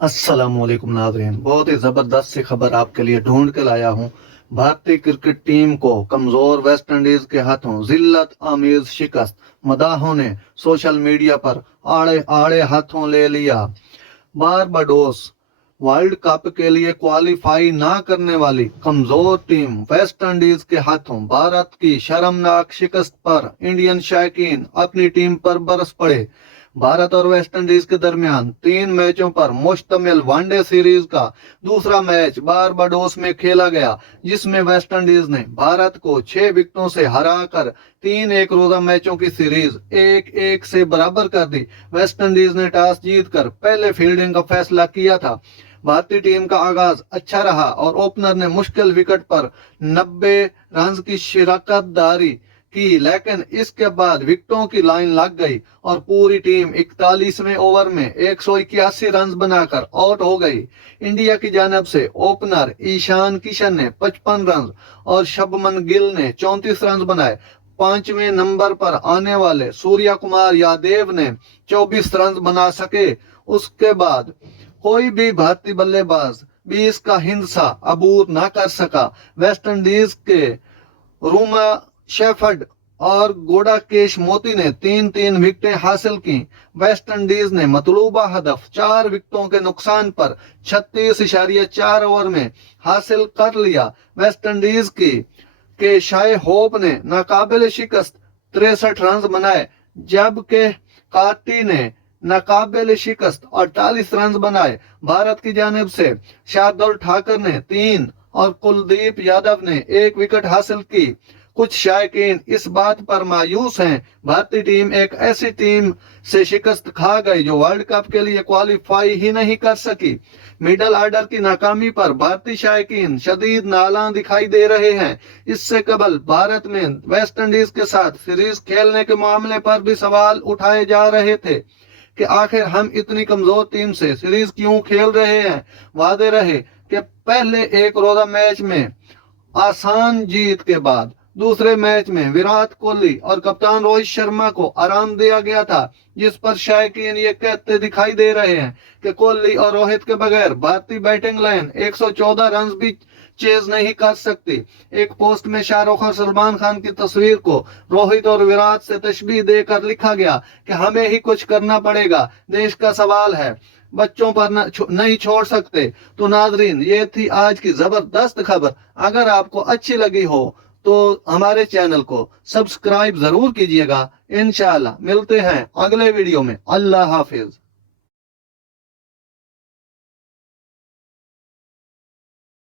अस्सलाम वालेकुम नाज़रीन, बहुत ही ज़बरदस्त सी खबर आपके लिए ढूंढ के लाया हूँ। भारतीय क्रिकेट टीम को कमज़ोर वेस्ट इंडीज़ के हाथों जिल्लत आमेज शिकस्त। मदाहों ने सोशल मीडिया पर आड़े आड़े हाथों ले लिया। बारबाडोस वर्ल्ड कप के लिए क्वालिफाई ना करने वाली कमजोर टीम वेस्ट इंडीज के हाथों भारत की शर्मनाक शिकस्त पर इंडियन शौकीन अपनी टीम पर बरस पड़े। भारत और वेस्ट इंडीज के दरमियान 3 मैचों पर मुश्तमिल वनडे सीरीज का दूसरा मैच बारबाडोस में खेला गया, जिसमें वेस्ट इंडीज ने भारत को 6 विकेटों से हराकर 3 एक रोजा मैचों की सीरीज 1-1 से बराबर कर दी। वेस्ट इंडीज ने टॉस जीतकर पहले फील्डिंग का फैसला किया था। भारतीय टीम का आगाज अच्छा रहा और ओपनर ने मुश्किल विकेट पर 90 रन की शिरकतदारी की, लेकिन इसके बाद विकेटों की लाइन लग गई और पूरी टीम 41वें ओवर में 181 रन बनाकर आउट हो गई। इंडिया की जानब से ओपनर ईशान किशन ने 55 रन और शुभमन गिल ने 34 रन बनाए। 5वें नंबर पर आने वाले सूर्या कुमार यादव ने 24 रन बना सके। उसके बाद कोई भी भारतीय बल्लेबाज 20 का हिंसा अबूर न कर सका। वेस्ट इंडीज के रूमा शेफर्ड और गोडाकेश मोती ने 3-3 विकेटें हासिल की। वेस्ट इंडीज ने मतलूबा हदफ 4 विकेटों के नुकसान पर 36.4 ओवर में हासिल कर लिया। वेस्ट इंडीज की के शाय होप ने नाकाबिल शिकस्त 63 रन बनाए, जबकि कार्टी ने नाकाबिल शिकस्त 48 रन बनाए। भारत की जानिब से शार्दुल ठाकुर ने 3 और कुलदीप यादव ने 1 विकेट हासिल की। कुछ शायकीन इस बात पर मायूस हैं भारतीय टीम एक ऐसी टीम से शिकस्त खा गई जो वर्ल्ड कप के लिए क्वालिफाई ही नहीं कर सकी। मिडल ऑर्डर की नाकामी पर भारतीय शायकीन शदीद नालां दिखाई दे रहे हैं। इससे कबल भारत में वेस्ट इंडीज के साथ सीरीज खेलने के मामले पर भी सवाल उठाए जा रहे थे कि आखिर हम इतनी कमजोर टीम से सीरीज क्यों खेल रहे हैं। वादे रहे कि पहले एक रोजा मैच में आसान जीत के बाद दूसरे मैच में विराट कोहली और कप्तान रोहित शर्मा को आराम दिया गया था, जिस पर शायकीन ये कहते दिखाई दे रहे हैं कि कोहली और रोहित के बगैर भारतीय बैटिंग लाइन 114 रन भी चेज नहीं कर सकती। एक पोस्ट में शाहरुख और सलमान खान की तस्वीर को रोहित और विराट से तशबीह देकर लिखा गया कि हमें ही कुछ करना पड़ेगा, देश का सवाल है, बच्चों पर नहीं छोड़ सकते। तो नाजरीन, ये थी आज की जबरदस्त खबर। अगर आपको अच्छी लगी हो तो हमारे चैनल को सब्सक्राइब जरूर कीजिएगा। इंशाल्लाह मिलते हैं अगले वीडियो में। अल्लाह हाफिज।